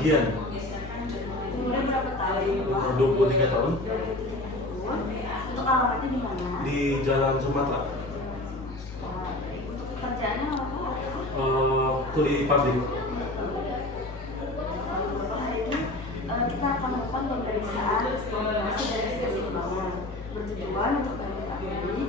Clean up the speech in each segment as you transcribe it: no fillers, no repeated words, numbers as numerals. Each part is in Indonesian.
Gian. Umurnya berapa tahun? 23 tahun. 23 tahun. Untuk alamatnya di mana? Di Jalan Sumatera. Untuk pekerjaannya apa? Kuli pabrik. Hari ini kita akan melakukan pemeriksaan diskriminasi dari keseimbangan bertujuan untuk mengetahui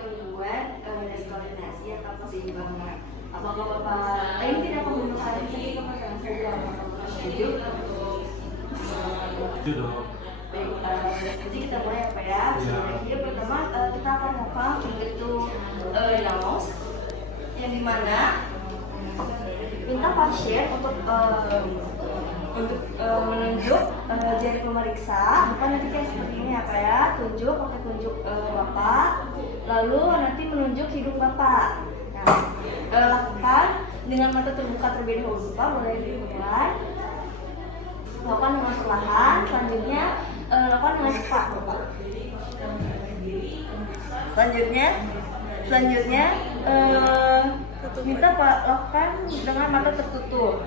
gangguan diskriminasi atau keseimbangan. Apakah Bapak ini tidak menggunakan ini pemeriksaan saja? Apakah setuju? Judo. Baik, jadi kita mulai ya Pak ya. Jadi pertama kita akan melakukan itu nose yang dimana minta pasien untuk menunjuk jari pemeriksa. Bukan nanti kayak seperti ini ya Pak ya. Tunjuk pakai tunjuk Bapak, lalu nanti menunjuk hidung Bapak. Nah, lakukan dengan mata terbuka terlebih dahulu Pak, boleh dimulai. Lakukan dengan perlahan, selanjutnya lakukan dengan cepat Bapak. Selanjutnya minta Pak lakukan dengan mata tertutup.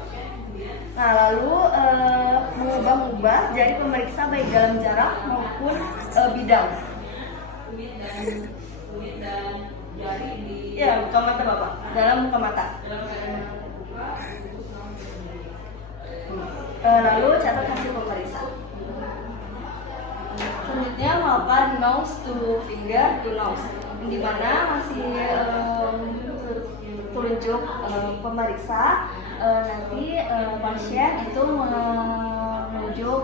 Nah, lalu mengubah-ubah jari pemeriksa baik dalam jarak maupun bidang. Ya, buka mata Bapak. Dalam buka mata. Lalu catat hasil pemeriksa. Selanjutnya melakukan nose to finger to nose, di mana masih telunjuk pemeriksa. Nanti pasien itu menunjuk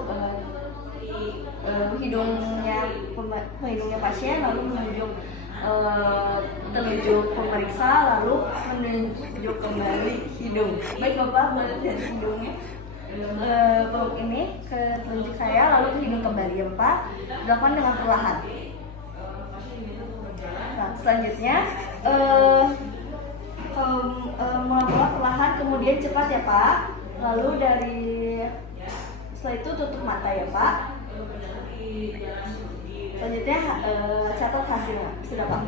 hidungnya pasien, lalu menunjuk telunjuk pemeriksa, lalu menunjuk kembali hidung. Baik Bapak, boleh lihat hidungnya. Ini ke telunjuk saya, lalu ke hidung kembali ya Pak. Dilakukan dengan perlahan. Nah, selanjutnya mula-mula perlahan, kemudian cepat ya Pak. Lalu setelah itu tutup mata ya Pak. Selanjutnya catat hasilnya, sudah Pak.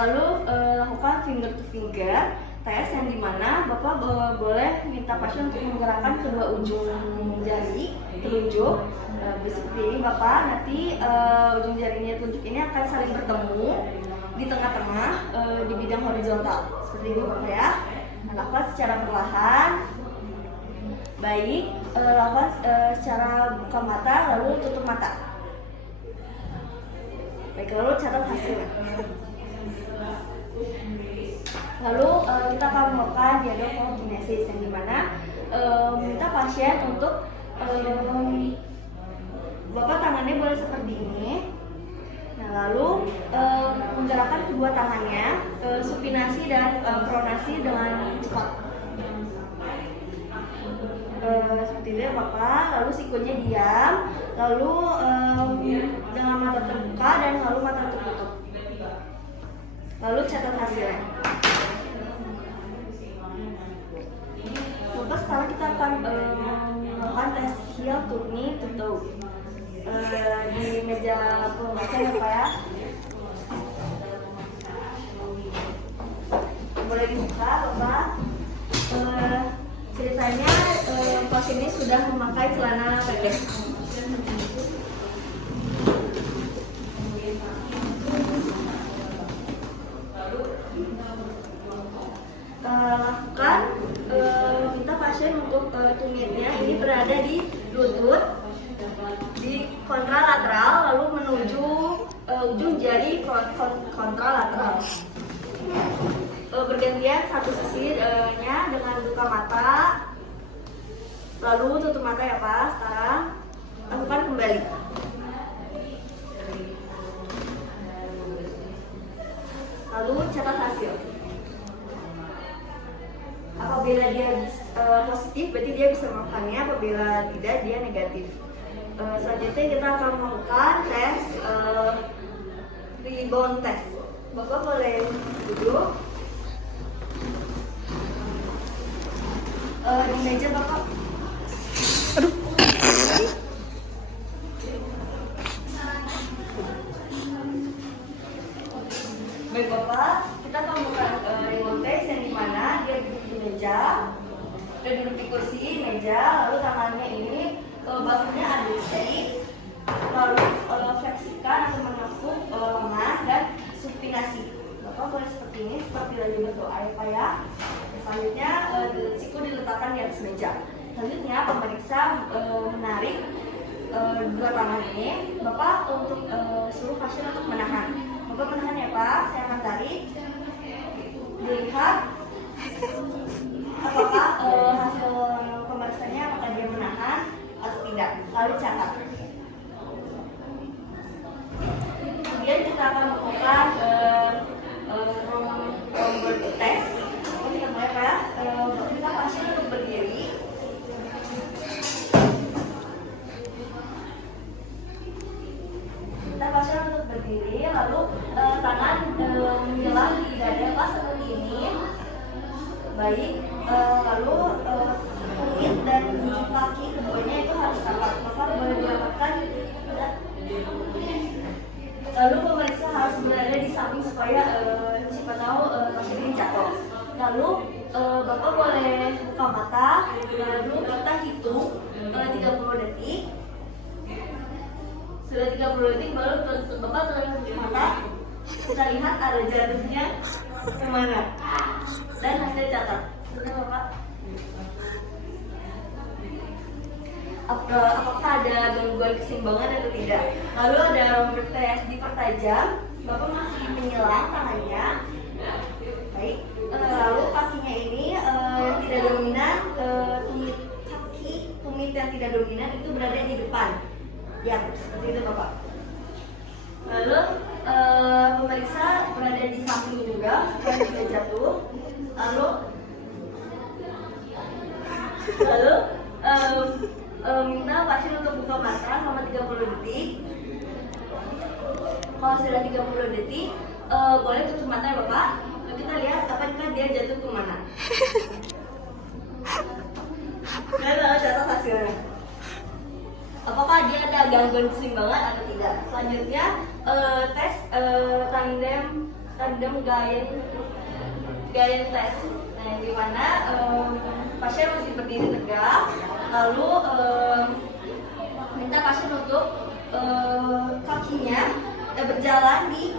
Lalu lakukan finger to finger tes, yang dimana Bapak boleh minta pasien untuk menggerakkan kedua ujung jari telunjuk seperti ini Bapak. Nanti ujung jarinya telunjuk ini akan saling bertemu di tengah-tengah di bidang horizontal seperti ini Bapak ya. Nah, lakukan secara perlahan. Baik, lakukan secara buka mata lalu tutup mata. Baik, lalu catat hasilnya. Lalu kita akan melakukan dialog koordinasi, yang dimana minta pasien untuk Bapak tangannya boleh seperti ini. Nah, lalu menggerakkan kedua tangannya supinasi dan pronasi dengan cepat. Seperti itu ya Bapak. Lalu sikunya diam, lalu dengan mata terbuka dan lalu mata tertutup. Lalu catat hasilnya. Bapak, sekarang kita akan melakukan tes heel to knee to toe di meja pembaca ya Pak ya. Boleh dibuka Bapak. Ceritanya pasien ini sudah memakai celana pendek. Lakukan minta pasien untuk tumitnya ini berada di lutut, di kontralateral, lalu menuju ujung jari kontralateral. Bergantian satu sisinya dengan buka mata, lalu tutup mata ya Pak. Sekarang lakukan kembali. Lalu catat hasil. Apabila dia positif, berarti dia bisa melakukannya. Apabila tidak, dia negatif. Selanjutnya kita akan melakukan tes rebound test. Bapak boleh duduk. Di meja Bapak. Aduh. Baik Bapak, kita akan melakukan remote test yang dimana dia duduk di meja, dia duduk di kursi meja, lalu tangannya ini bahunya aduksi, lalu fleksikan atau menekuk lengan dan supinasi. Bapak boleh seperti ini, seperti lagi berdoa ya Pak ya. Selanjutnya siku diletakkan di atas meja. Selanjutnya pemeriksa menarik dua tangan ini. Bapak untuk suruh pasien untuk menahan. Bapak menahan ya Pak, saya akan tarik. Dilihat apakah hasil pemeriksaannya apakah dia menahan atau tidak. Lalu catat. Kemudian kita akan melakukan rumor test. Kita mulai Pak ya. Kita pasien untuk berdiri. Kita pasien untuk berdiri, lalu tangan menyelam di dada Pak seperti ini. Baik, lalu kulit dan kaki keduanya itu harus rapat. Maka boleh dirapatkan. Lalu pemeriksa harus berada di samping supaya siapa tahu pasien ini jatuh. Lalu Bapak boleh buka mata, lalu kita hitung 30 detik. Sudah 30 detik baru Bapak tutup mata. Kita lihat ada jantungnya kemana dan hasil catat. Sudah Bapak. Apakah ada gangguan keseimbangan atau tidak? Lalu ada rumor test dipertajam. Bapak masih menyelang tangannya. Baik. Lalu kakinya ini yang tidak dominan, tumit yang tidak dominan itu berada di depan. Ya, seperti itu Bapak. Lalu pemeriksa berada di samping juga supaya tidak jatuh. Lalu minta pasien untuk buka mata selama 30 detik. Kalau sudah 30 detik, boleh tutup mata ya Bapak. Kita lihat apakah dia jatuh ke mana. Dan catat hasilnya. Apakah dia ada gangguan keseimbangan atau tidak. Selanjutnya tes tandem Gayen tes. Nah, yang dimana pasien masih berdiri tegak, lalu minta pasien untuk kakinya berjalan di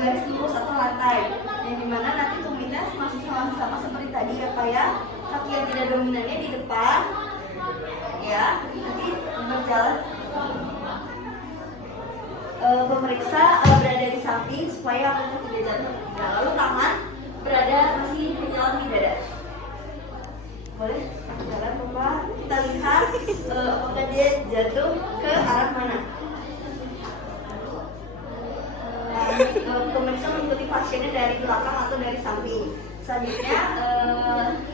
garis lurus atau lantai, yang dimana nanti tumitnya masih sama seperti tadi ya Pak ya. Kaki yang tidak dominannya di depan, ya nanti berjalan. Pemeriksa berada di samping supaya apakah tidak jatuh. Nah, lalu tangan berada masih menyelam di dada. Boleh jalan Bapak, kita lihat apakah dia jatuh ke arah mana. Pemeriksa mengikuti pasiennya dari belakang atau dari samping. Selanjutnya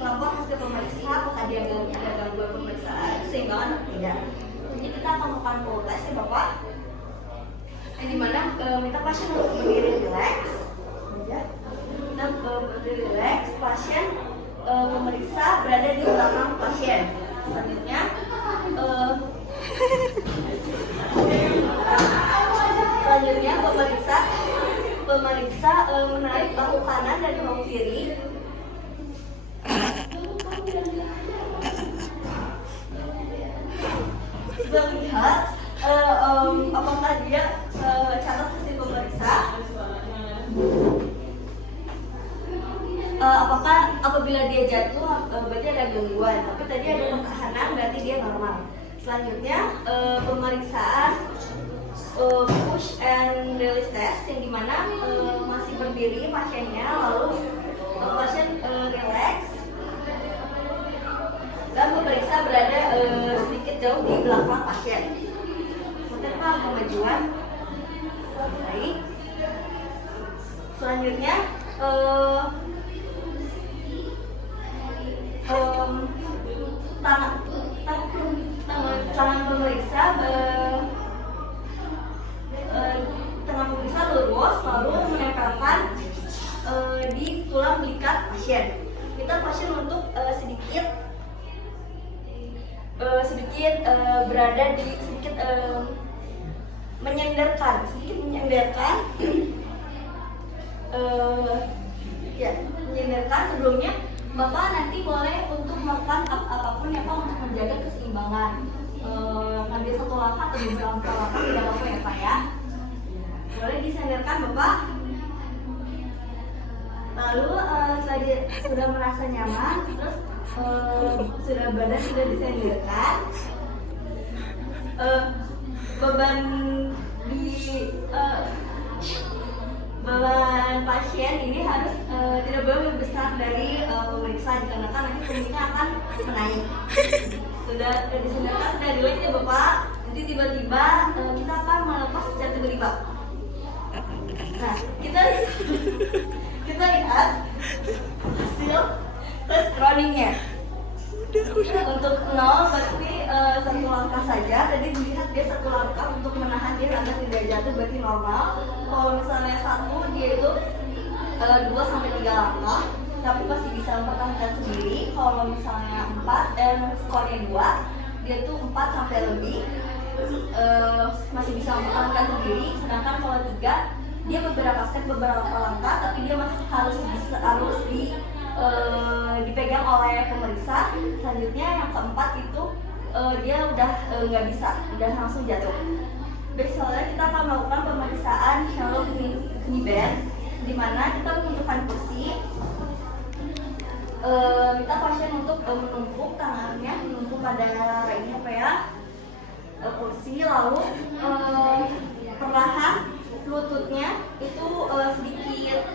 lapor hasil pemeriksa apakah dia ada gangguan pemeriksaan keseimbangan atau tidak. Jadi kita akan melakukan pool test ya Bapak, yang dimana minta pasien untuk berdiri rileks. Kita berdiri rileks, pasien pemeriksa berada di belakang pasien. Selanjutnya pemeriksa menarik bahu kanan dan bahu kiri. Kita lihat apakah dia catat hasil pemeriksa. Apakah apabila dia jatuh berarti ada gangguan, tapi tadi ada pertahanan berarti dia normal. Selanjutnya pemeriksaan push and release test, yang dimana masih berdiri pasiennya, lalu pasien relax dan pemeriksa berada sedikit jauh di belakang pasien. Kemudian Pak kemajuan. Baik. Selanjutnya tangan pemeriksa lurus lalu menempelkan di tulang belikat pasien. Minta pasien untuk sedikit berada di menyandarkan Bapak nanti boleh untuk melakukan apapun ya Pak untuk menjaga keseimbangan. Ngambil satu langkah atau beberapa langkah tidak apa-apa ya Pak ya. Boleh disandarkan Bapak. Lalu setelah dia sudah merasa nyaman, terus sudah badan sudah disandarkan, beban pasien ini harus tidak boleh lebih besar dari pemeriksa dikarenakan nanti pemeriksa akan menaik. Sudah disandarkan, sudah relax ya Bapak. Nanti tiba-tiba kita akan melepas secara tiba-tiba. Nah, kita lihat hasil tes runningnya. Untuk 0 berarti satu langkah saja. Tadi dilihat dia satu langkah untuk menahan dia agar tidak jatuh, berarti normal. Kalau misalnya 1 dia itu 2 sampai 3 langkah, tapi masih bisa mempertahankan sendiri. Kalau misalnya 4 dan skornya 2, dia tuh 4 sampai lebih masih bisa mempertahankan sendiri. Sedangkan kalau 3 dia beberapa step, beberapa langkah, tapi dia masih harus dipegang oleh pemeriksa. Selanjutnya yang keempat itu dia udah nggak bisa, udah langsung jatuh. Besoknya kita akan melakukan pemeriksaan shallow knee bend, di mana kita menunjukkan kursi, minta pasien untuk menumpuk tangannya, menumpuk pada ini apa ya, kursi, lalu perlahan lututnya itu sedikit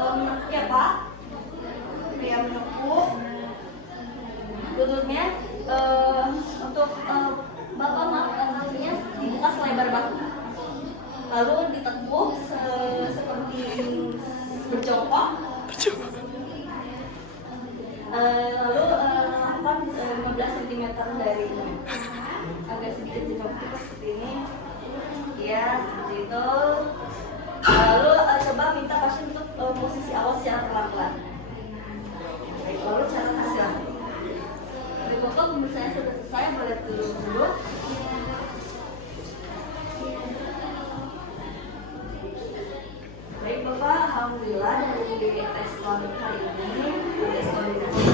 menekuk ya Pak, ya menekuk lututnya untuk Bapak maksudnya dibuka selebar batu, lalu ditekuk seperti berjongkok, lalu lakukan 15 cm dari agak sedikit jongkok seperti ini. Ya, seperti itu. Lalu coba minta pasien untuk posisi awal secara pelan-pelan. Baik, lalu catat hasil. Baik, Bapak pemeriksaannya sudah selesai, boleh duduk dulu. Baik Bapak, alhamdulillah dari tes kali ini, tes koordinasi